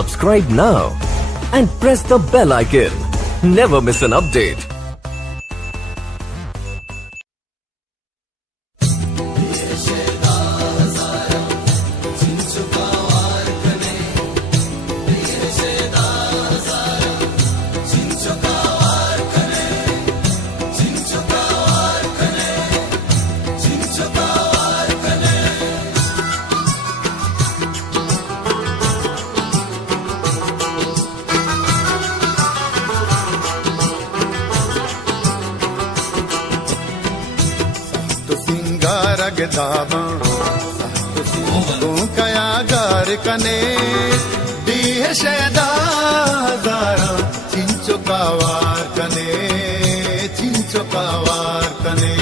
Subscribe now and press the bell icon. Never miss an update. दावा तू कया गार कने दी शेदा दारा चिंचो कावार कने चिंचो कावार कने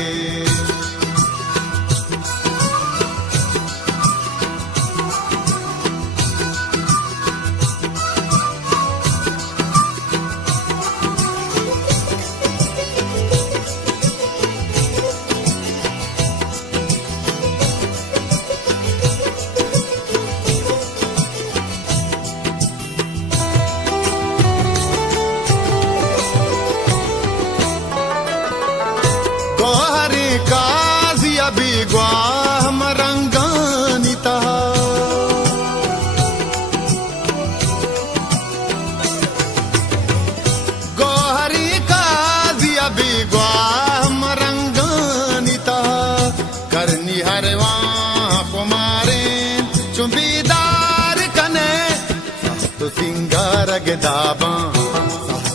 दाबा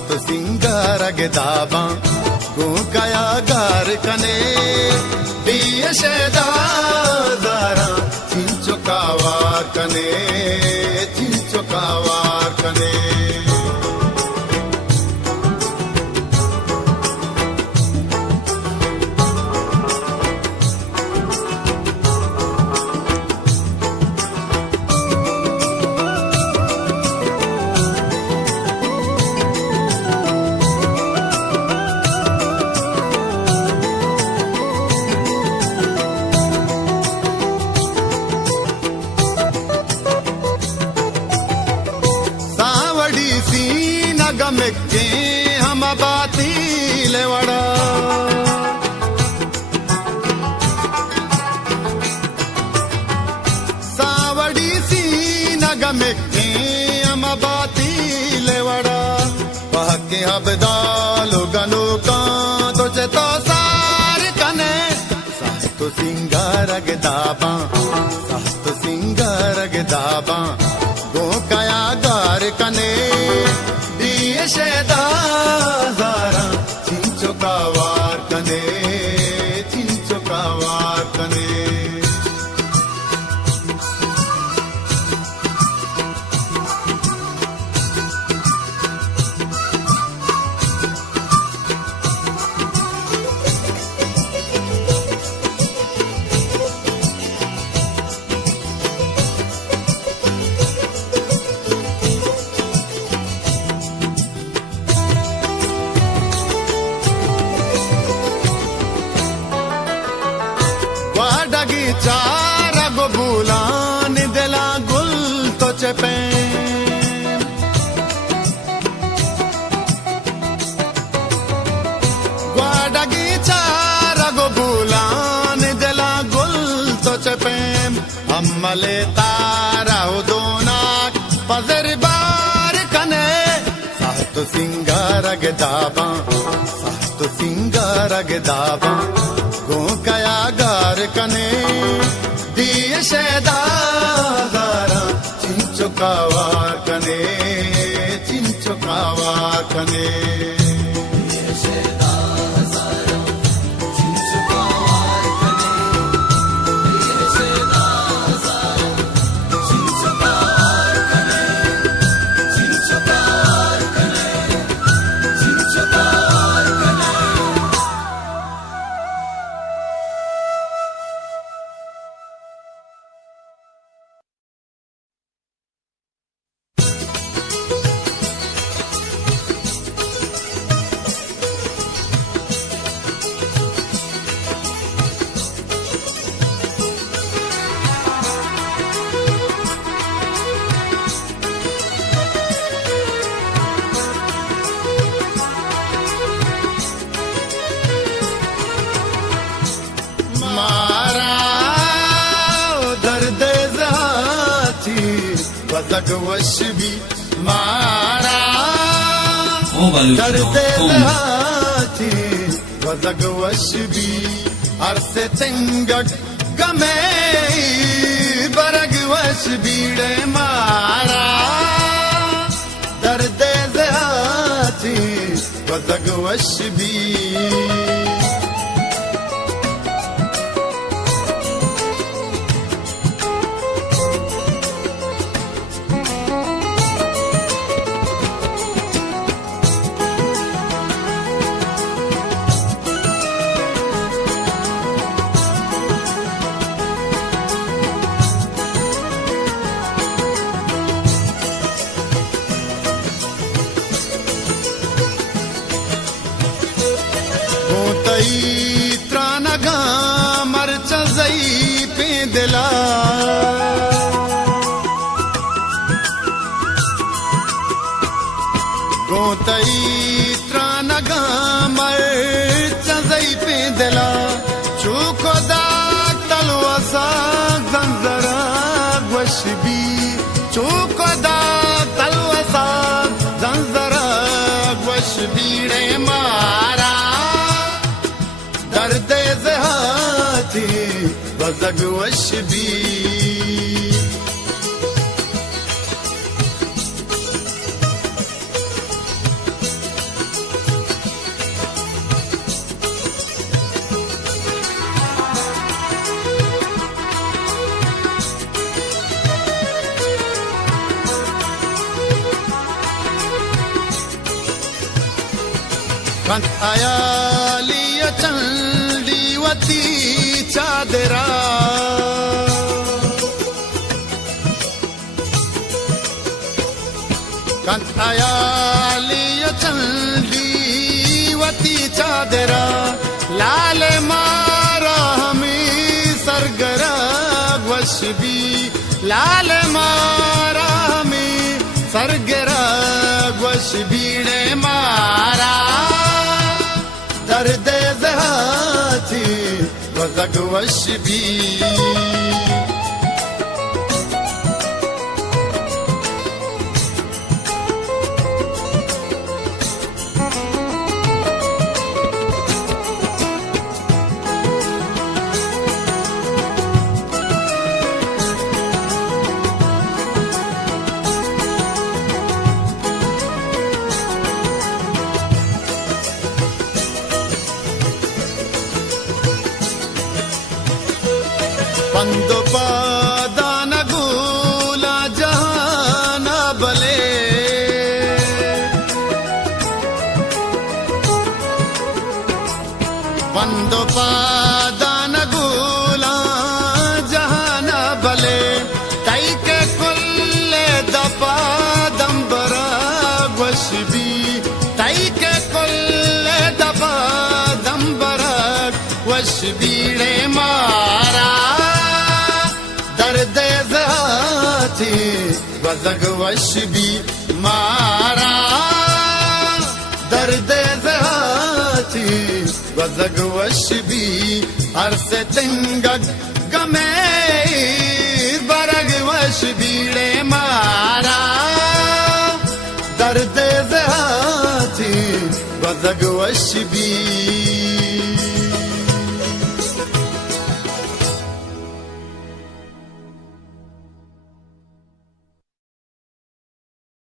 तो सिंगार के दाबा गो कया गार कने दिए शेदा दारा चिंचो कावार कने चिंचो कावार कने गमके हम बाती लेवड़ा सावड़ी सी न गमके हम बाती लेवड़ा पहके हबदालो गनो का तो चतो सार कने सास्तो सिंगार के दाबा सास्तो सिंगार के दाबा गो कया गार कने शेदा दारा चिंचो कावार कने चिंचो कावार कने चार गो बुलान दिला गुल तो चपे ग्वाडगी चार गो बुलान दिला गुल तो चपे अम्मले तारा हो दोनाक पजर बार कने सातो सिंगार के दाबा सातो सिंगार के दाबा गो कया गार कने दिए शेदा दारा चिंचो कावार कने चिंचो कावार कने वजग वश भी मारा ओ बालू दर्दे ओ देहाती वजग वश भी अरसे चंगक गमे बरग वश बीड़े मारा दर्दे देहाती वजग वश भी गोतई त्रानगा मरच जई पे दिला गोतई त्रानगा मरच जई पे दिला चूको दाग तलवसा जंजरा वशबी चूको दाग तलवसा जंजरा वशबीड़े मारा दर्दे ज़हाती वज़ग वश भी कंत आया लिया चंडी वती चादरा कंत आया लिया चंडी वती चादरा लाल मारा हमें सरगरा वश भी लाल मारा हमें सरगरा वश बीड़े मारा दर्दे ज़हाती वज़ग वश भी पंदो पादान गुला जहान बले पंदो पादान गुला जहान बले तई के कुल्ले दपा दम्बरा वश भी तई के कुल्ले दपा दम्बरा वश बीड़े मारा दर्दे ज़हाती वज़ग वश भी मारा दर्दे ज़हाती वज़ग वश भी अरसे चंगक गमे बरग वश बीड़े मारा दर्दे ज़हाती वज़ग वश भी